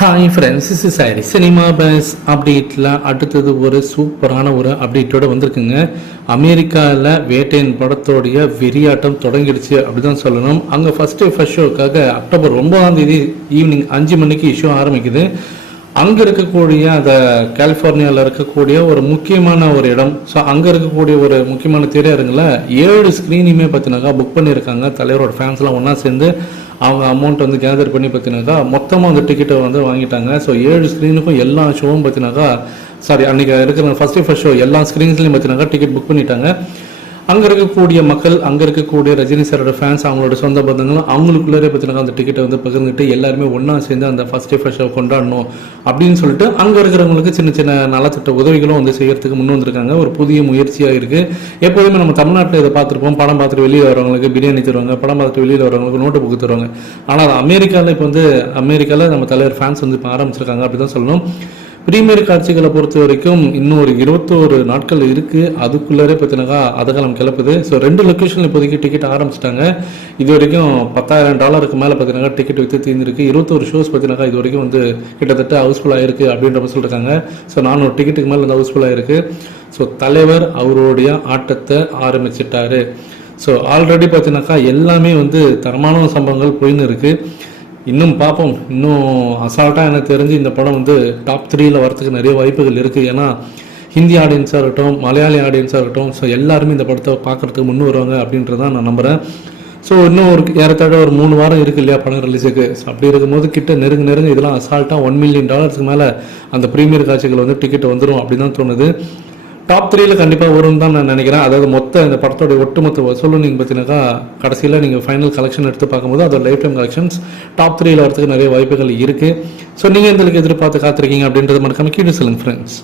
Hi friends is சாரி cinema base அப்டேட்டில் அடுத்தது ஒரு சூப்பரான ஒரு அப்டேட்டோட வந்திருக்குங்க. அமெரிக்காவில் வேட்டையன் படத்தோடைய வெறியாட்டம் தொடங்கிடுச்சு அப்படிதான் சொல்லணும். அங்கே ஃபஸ்ட்டு ஃபஸ்ட் ஷோக்காக அக்டோபர் ஒன்பதாம் தேதி ஈவினிங் அஞ்சு மணிக்கு இஷ்யூ ஆரம்பிக்குது. அங்கே இருக்கக்கூடிய அந்த கலிஃபோர்னியாவில் இருக்கக்கூடிய ஒரு முக்கியமான ஒரு இடம். ஸோ அங்கே இருக்கக்கூடிய ஒரு முக்கியமான திரையரங்கில் ஏழு ஸ்க்ரீனையுமே பார்த்தினாக்கா புக் பண்ணியிருக்காங்க. தலைவரோட ஃபேன்ஸ்லாம் ஒன்றா சேர்ந்து. அவங்க அமௌண்ட் வந்து கேதர் பண்ணி பார்த்தினாக்கா மொத்தமாக அந்த டிக்கெட்டை வந்து வாங்கிட்டாங்க. ஸோ ஏழு ஸ்க்ரீனுக்கும் எல்லா ஷோவும் பார்த்தினாக்கா சாரி அன்றைக்கி இருக்கிற ஃபஸ்ட்டு ஃபஸ்ட் ஷோ எல்லா ஸ்க்ரீன்ஸ்லையும் பார்த்தினாக்கா டிக்கெட் புக் பண்ணிட்டாங்க. அங்கே இருக்கக்கூடிய மக்கள் அங்கே இருக்கக்கூடிய ரஜினி சாரோட ஃபேன்ஸ் அவங்களோட சொந்த பந்தங்களும் அவங்களுக்குள்ளே பார்த்தீங்கன்னா அந்த டிக்கெட்டை வந்து பகிர்ந்துட்டு எல்லாருமே ஒன்றா சேர்ந்து அந்த ஃபர்ஸ்ட் டே ஃபர்ஸ்ட் கொண்டாடணும் அப்படின்னு சொல்லிட்டு அங்கே இருக்கிறவங்களுக்கு சின்ன சின்ன நலத்திட்ட உதவிகளும் வந்து செய்கிறதுக்கு முன் வந்திருக்காங்க. ஒரு புதிய முயற்சியாக இருக்குது எப்போதுமே நம்ம தமிழ்நாட்டில் இதை பார்த்துருப்போம். படம் பார்த்துட்டு வெளியே வரவங்களுக்கு பிரியாணி தருவாங்க படம் பார்த்துட்டு வெளியில் வரவங்களுக்கு நோட்டு புக்கு தருவாங்க. ஆனால் அமெரிக்காவில் இப்போ வந்து அமெரிக்காவில் நம்ம தலைவர் ஃபேன்ஸ் வந்து இப்போ ஆரம்பிச்சிருக்காங்க. அப்படி தான் சொல்லணும். பிரீமியர் காட்சிகளை பொறுத்த வரைக்கும் இன்னும் ஒரு இருபத்தோரு நாட்கள் இருக்குது அதுக்குள்ளே பார்த்தீங்கன்னா அதகாலம் கிளப்புது. ஸோ ரெண்டு லொக்கேஷன் இப்போதைக்கு டிக்கெட் ஆரம்பிச்சிட்டாங்க. இது வரைக்கும் பத்தாயிரம் டாலருக்கு மேலே பார்த்தீங்கன்னா டிக்கெட் விற்று தீர்ந்துருக்கு. இருபத்தோரு ஷோஸ் பார்த்தீங்கன்னா இது வரைக்கும் வந்து கிட்டத்தட்ட ஹவுஸ்ஃபுல்லாக இருக்குது அப்படின்ற மாதிரி சொல்லியிருக்காங்க ஸோ நானூறு டிக்கெட்டுக்கு மேலே வந்து ஹவுஸ்ஃபுல்லாக இருக்குது ஸோ தலைவர் அவருடைய ஆட்டத்தை ஆரம்பிச்சிட்டாரு. ஸோ ஆல்ரெடி பார்த்தீங்கன்னாக்கா எல்லாமே வந்து தரமான சம்பவங்கள் போயின்னு இருக்குது இன்னும் பார்ப்போம். இன்னும் அசால்ட்டாக எனக்கு தெரிஞ்சு இந்த படம் வந்து டாப் த்ரீயில் வரத்துக்கு நிறைய வாய்ப்புகள் இருக்குது ஏன்னா ஹிந்தி ஆடியன்ஸாக இருக்கட்டும் மலையாளி ஆடியன்ஸாக இருக்கட்டும் ஸோ எல்லாருமே இந்த படத்தை பார்க்குறதுக்கு முன் வருவாங்க அப்படின்றதான் நான் நம்புகிறேன் ஸோ இன்னும் ஒரு ஏறத்தாழ ஒரு மூணு வாரம் இருக்குது இல்லையா படம் ரிலீஸுக்கு ஸோ அப்படி இருக்கும்போது கிட்ட நெருங்க நெருங்க இதெல்லாம் அசால்ட்டாக ஒன் மில்லியன் டாலர்ஸ்க்கு மேலே அந்த ப்ரீமியர் காட்சிகள் வந்து டிக்கெட் வந்துடும் அப்படின்னு தான் தோணுது. டாப் த்ரீல கண்டிப்பாக வரும்னு தான் நான் நினைக்கிறேன். அதாவது மொத்த இந்த படத்தோட ஒட்டுமொத்த வசூலும் நீங்கள் பார்த்தீங்கன்னாக்கா கடைசியில் நீங்கள் ஃபைனல் கலெக்ஷன் எடுத்து பார்க்கும்போது அதோட லைஃப் டைம் கலெக்ஷன்ஸ் டாப் த்ரீல வரதுக்கு நிறைய வாய்ப்புகள் இருக்குது ஸோ நீங்கள் எந்தளவுக்கு எதிர்பார்த்து காத்திருக்கீங்க அப்படின்றத மட்டும் கீழே சொல்லுங்கள் ஃப்ரெண்ட்ஸ்